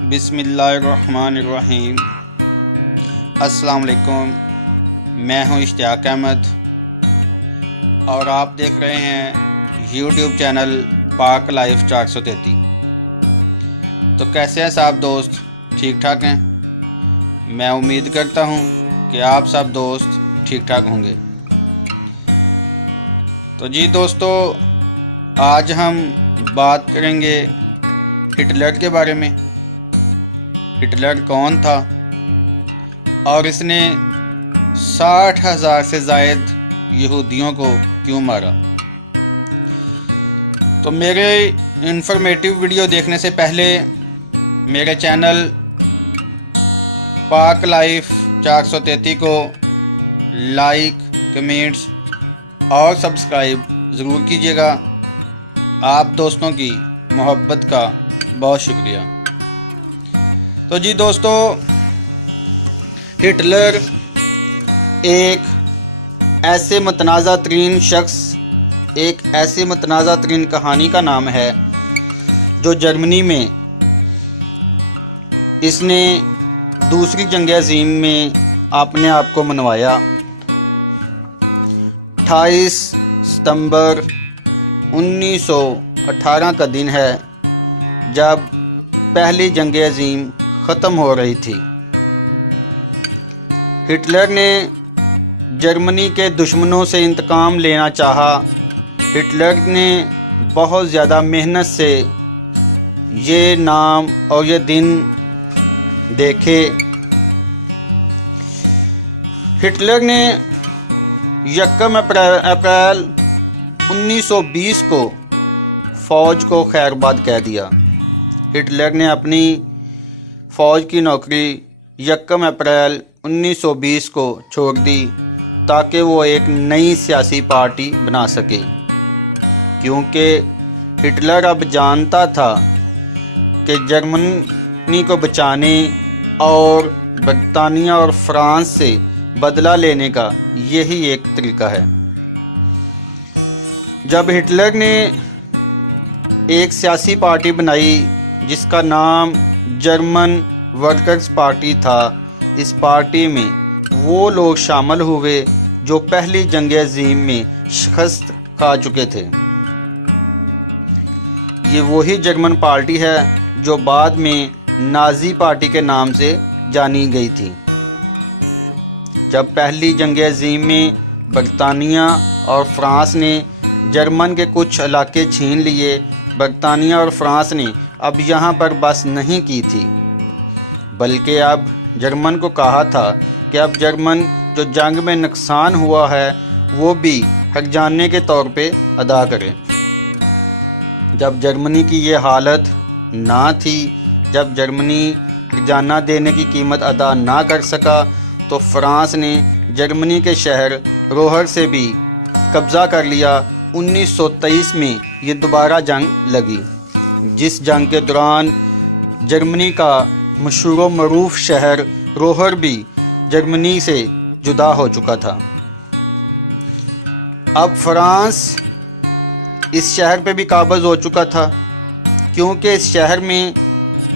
بسم اللہ الرحمن الرحیم۔ السلام علیکم، میں ہوں اشتیاق احمد اور آپ دیکھ رہے ہیں یوٹیوب چینل پاک لائف 433۔ تو کیسے ہیں صاحب دوست؟ ٹھیک ٹھاک ہیں؟ میں امید کرتا ہوں کہ آپ سب دوست ٹھیک ٹھاک ہوں گے۔ تو جی دوستو، آج ہم بات کریں گے ہٹلر کے بارے میں۔ ہٹلر کون تھا اور اس نے 60,000 سے زائد یہودیوں کو کیوں مارا؟ تو میرے انفارمیٹیو ویڈیو دیکھنے سے پہلے میرے چینل پاک لائف 433 کو لائک، کمنٹس اور سبسکرائب ضرور کیجیے گا۔ آپ دوستوں کی محبت کا بہت شکریہ۔ تو جی دوستو، ہٹلر ایک ایسے متنازع ترین شخص، ایک ایسے متنازع ترین کہانی کا نام ہے جو جرمنی میں اس نے دوسری جنگ عظیم میں اپنے آپ کو منوایا۔ 28 ستمبر 1918 کا دن ہے جب پہلی جنگ عظیم ختم ہو رہی تھی۔ ہٹلر نے جرمنی کے دشمنوں سے انتقام لینا چاہا۔ ہٹلر نے بہت زیادہ محنت سے یہ نام اور یہ دن دیکھے۔ ہٹلر نے 1 اپریل 1920 کو فوج کو خیرباد کہہ دیا۔ ہٹلر نے اپنی فوج کی نوکری 1 اپریل 1920 کو چھوڑ دی تاکہ وہ ایک نئی سیاسی پارٹی بنا سکے، کیونکہ ہٹلر اب جانتا تھا کہ جرمنی کو بچانے اور برطانیہ اور فرانس سے بدلہ لینے کا یہی ایک طریقہ ہے۔ جب ہٹلر نے ایک سیاسی پارٹی بنائی جس کا نام جرمن ورکرز پارٹی تھا، اس پارٹی میں وہ لوگ شامل ہوئے جو پہلی جنگ عظیم میں شکست کھا چکے تھے۔ یہ وہی جرمن پارٹی ہے جو بعد میں نازی پارٹی کے نام سے جانی گئی تھی۔ جب پہلی جنگ عظیم میں برطانیہ اور فرانس نے جرمن کے کچھ علاقے چھین لیے، برطانیہ اور فرانس نے اب یہاں پر بس نہیں کی تھی، بلکہ اب جرمن کو کہا تھا کہ اب جرمن جو جنگ میں نقصان ہوا ہے وہ بھی ہرجانے کے طور پہ ادا کرے۔ جب جرمنی کی یہ حالت نہ تھی، جب جرمنی ہرجانہ دینے کی قیمت ادا نہ کر سکا، تو فرانس نے جرمنی کے شہر روہر سے بھی قبضہ کر لیا۔ 1923 میں یہ دوبارہ جنگ لگی، جس جنگ کے دوران جرمنی کا مشہور و معروف شہر روہر بھی جرمنی سے جدا ہو چکا تھا۔ اب فرانس اس شہر پہ بھی قابض ہو چکا تھا، کیونکہ اس شہر میں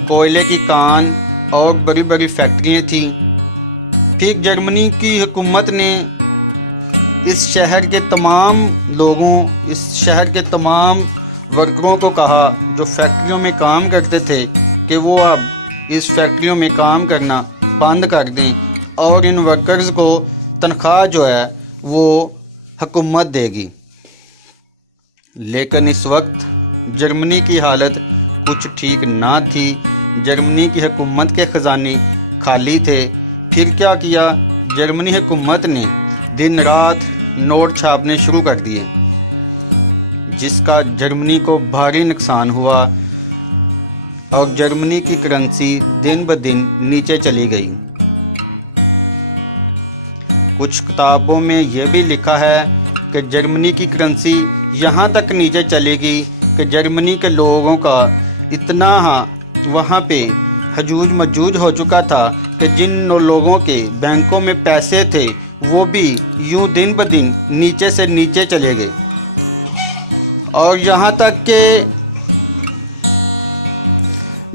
کوئلے کی کان اور بڑی بڑی فیکٹریاں تھیں۔ پھر جرمنی کی حکومت نے اس شہر کے تمام لوگوں، اس شہر کے تمام ورکروں کو کہا جو فیکٹریوں میں کام کرتے تھے کہ وہ اب اس فیکٹریوں میں کام کرنا بند کر دیں اور ان ورکرز کو تنخواہ جو ہے وہ حکومت دے گی۔ لیکن اس وقت جرمنی کی حالت کچھ ٹھیک نہ تھی۔ جرمنی کی حکومت کے خزانے خالی تھے۔ پھر کیا کیا؟ جرمنی حکومت نے دن رات نوٹ چھاپنے شروع کر دیے، جس کا جرمنی کو بھاری نقصان ہوا اور جرمنی کی کرنسی دن بدن نیچے چلی گئی۔ کچھ کتابوں میں یہ بھی لکھا ہے کہ جرمنی کی کرنسی یہاں تک نیچے چلی گئی کہ جرمنی کے لوگوں کا اتنا وہاں پہ ہجوج مجوج ہو چکا تھا کہ جن لوگوں کے بینکوں میں پیسے تھے وہ بھی یوں دن بدن نیچے سے نیچے چلے گئے، اور یہاں تک کہ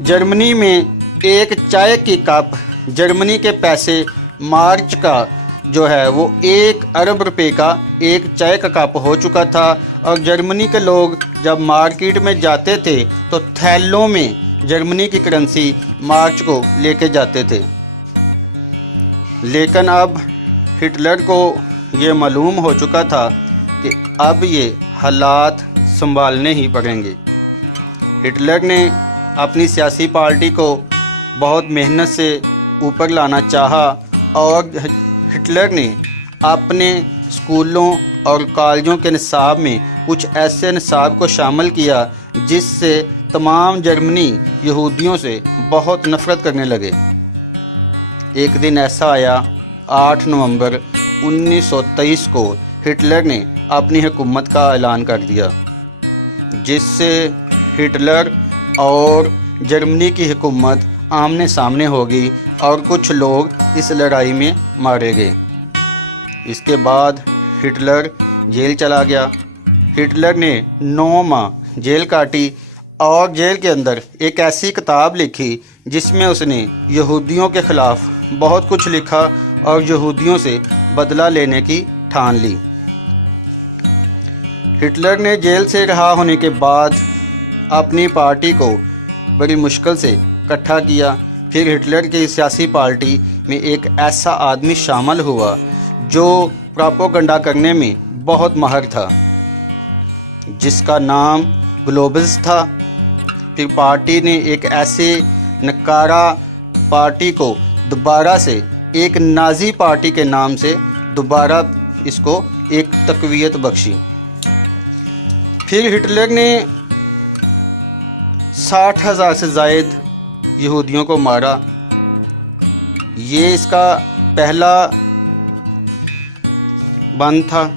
جرمنی میں ایک چائے کی کپ جرمنی کے پیسے مارچ کا جو ہے وہ 1 ارب روپے کا ایک چائے کا کپ ہو چکا تھا، اور جرمنی کے لوگ جب مارکیٹ میں جاتے تھے تو تھیلوں میں جرمنی کی کرنسی مارچ کو لے کے جاتے تھے۔ لیکن اب ہٹلر کو یہ معلوم ہو چکا تھا کہ اب یہ حالات سنبھالنے ہی پڑیں گے۔ ہٹلر نے اپنی سیاسی پارٹی کو بہت محنت سے اوپر لانا چاہا، اور ہٹلر نے اپنے اسکولوں اور کالجوں کے نصاب میں کچھ ایسے نصاب کو شامل کیا جس سے تمام جرمنی یہودیوں سے بہت نفرت کرنے لگے۔ ایک دن ایسا آیا 8 نومبر 1923 کو ہٹلر نے اپنی حکومت کا اعلان کر دیا، جس سے ہٹلر اور جرمنی کی حکومت آمنے سامنے ہوگی اور کچھ لوگ اس لڑائی میں مارے گئے۔ اس کے بعد ہٹلر جیل چلا گیا۔ ہٹلر نے 9 ماہ جیل کاٹی اور جیل کے اندر ایک ایسی کتاب لکھی جس میں اس نے یہودیوں کے خلاف بہت کچھ لکھا اور یہودیوں سے بدلہ لینے کی ٹھان لی۔ ہٹلر نے جیل سے رہا ہونے کے بعد اپنی پارٹی کو بڑی مشکل سے اکٹھا کیا۔ پھر ہٹلر کی سیاسی پارٹی میں ایک ایسا آدمی شامل ہوا جو پراپوگنڈا کرنے میں بہت ماہر تھا، جس کا نام گلوبز تھا۔ پھر پارٹی نے ایک ایسے نکارہ پارٹی کو دوبارہ سے ایک نازی پارٹی کے نام سے دوبارہ اس کو ایک تقویت بخشی۔ پھر ہٹلر نے 60,000 سے زائد یہودیوں کو مارا۔ یہ اس کا پہلا بند تھا۔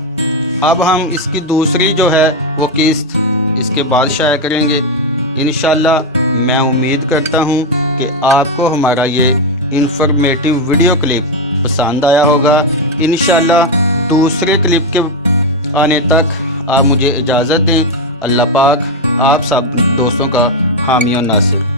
اب ہم اس کی دوسری جو ہے وہ قسط اس کے بعد شائع کریں گے انشاءاللہ۔ میں امید کرتا ہوں کہ آپ کو ہمارا یہ انفارمیٹیو ویڈیو کلپ پسند آیا ہوگا۔ انشاءاللہ دوسرے کلپ کے آنے تک آپ مجھے اجازت دیں۔ اللہ پاک آپ سب دوستوں کا حامی و ناصر۔